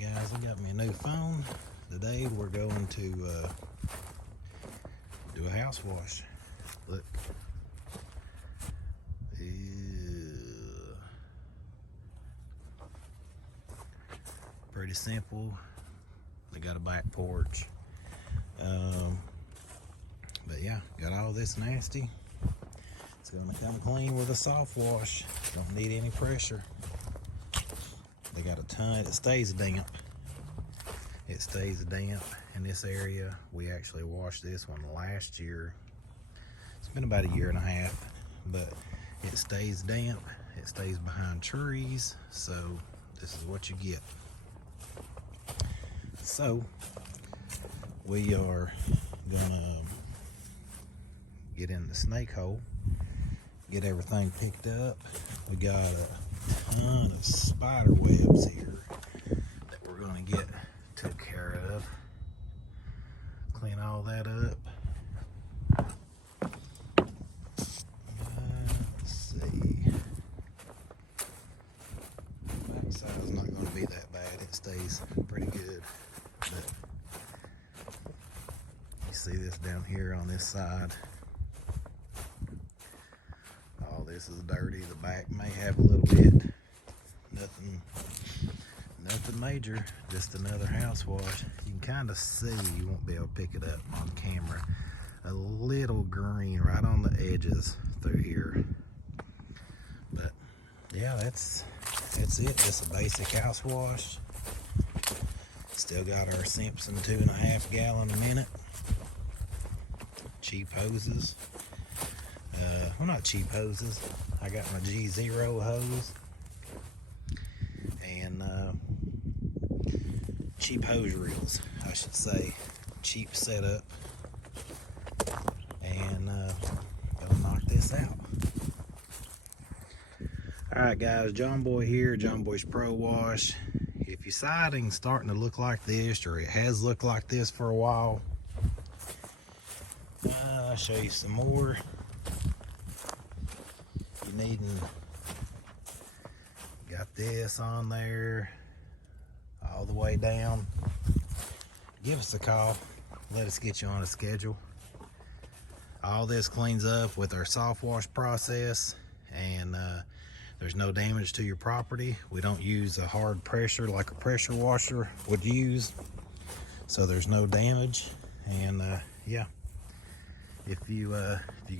Alright guys, I got me a new phone. Today we're going to do a house wash. Look. Ew. Pretty simple. They got a back porch. But yeah, got all this nasty. It's gonna come clean with a soft wash. Don't need any pressure. They got a ton. It stays damp. It stays damp in this area. We actually washed this one last year. It's been about a year and a half, but it stays damp. It stays behind trees, so this is what you get. So we are gonna get in the snake hole, get everything picked up. We got a ton of spider webs here that we're gonna get took care of. Clean all that up. Let's see. Backside's not gonna be that bad. It stays pretty good. But you see this down here on this side. All this is dirty. The back may have a little bit. Nothing major, just another house wash. You can kind of see, you won't be able to pick it up on camera, a little green right on the edges through here. But yeah, that's it. Just a basic house wash. Still got our Simpson 2.5 gallon a minute. Cheap hoses. Well, not cheap hoses. I got my G0 hose and cheap hose reels, I should say. Cheap setup, and gonna knock this out. All right, guys, John Boy here, John Boy's Pro Wash. If your siding's starting to look like this, or it has looked like this for a while, I'll show you some more. You needing, got this on there all the way down. Give us a call, let us get you on a schedule. All this cleans up with our soft wash process, and there's no damage to your property. We don't use a hard pressure like a pressure washer would use, so there's no damage. And yeah, if you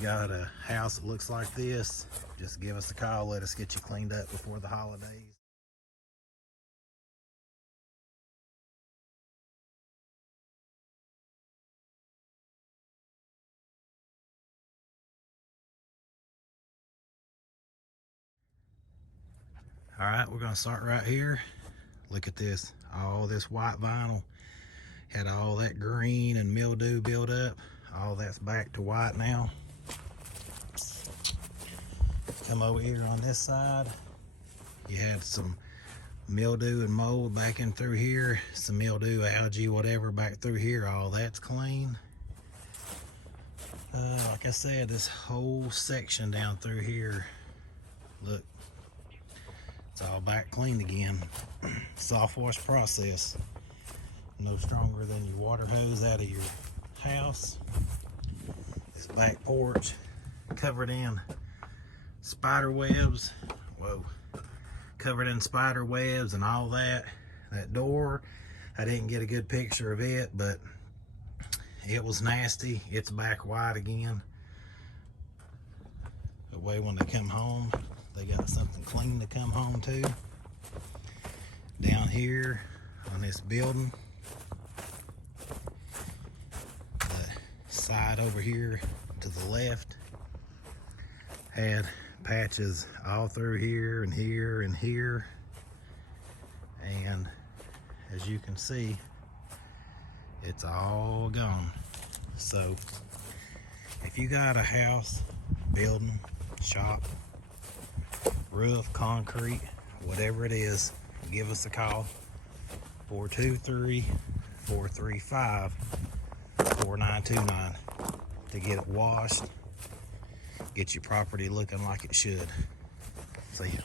got a house that looks like this, just give us a call, let us get you cleaned up before the holidays. All right, we're gonna start right here. Look at this, all this white vinyl. Had all that green and mildew build up. All that's back to white now. Come over here on this side. You had some mildew and mold back in through here. Some mildew, algae, whatever back through here. All that's clean. Like I said, this whole section down through here, look, it's all back clean again. Soft wash process. No stronger than your water hose out of your house. This back porch covered in spider webs. Whoa. Covered in spider webs and all that. That door, I didn't get a good picture of it, but it was nasty. It's back white again. That way when they come home, they got something clean to come home to. Down here on this building, the side over here to the left had patches all through here and here and here. And as you can see, it's all gone. So if you got a house, building, shop, roof, concrete, whatever it is, give us a call. 423-435-4929 to get it washed, get your property looking like it should. See ya.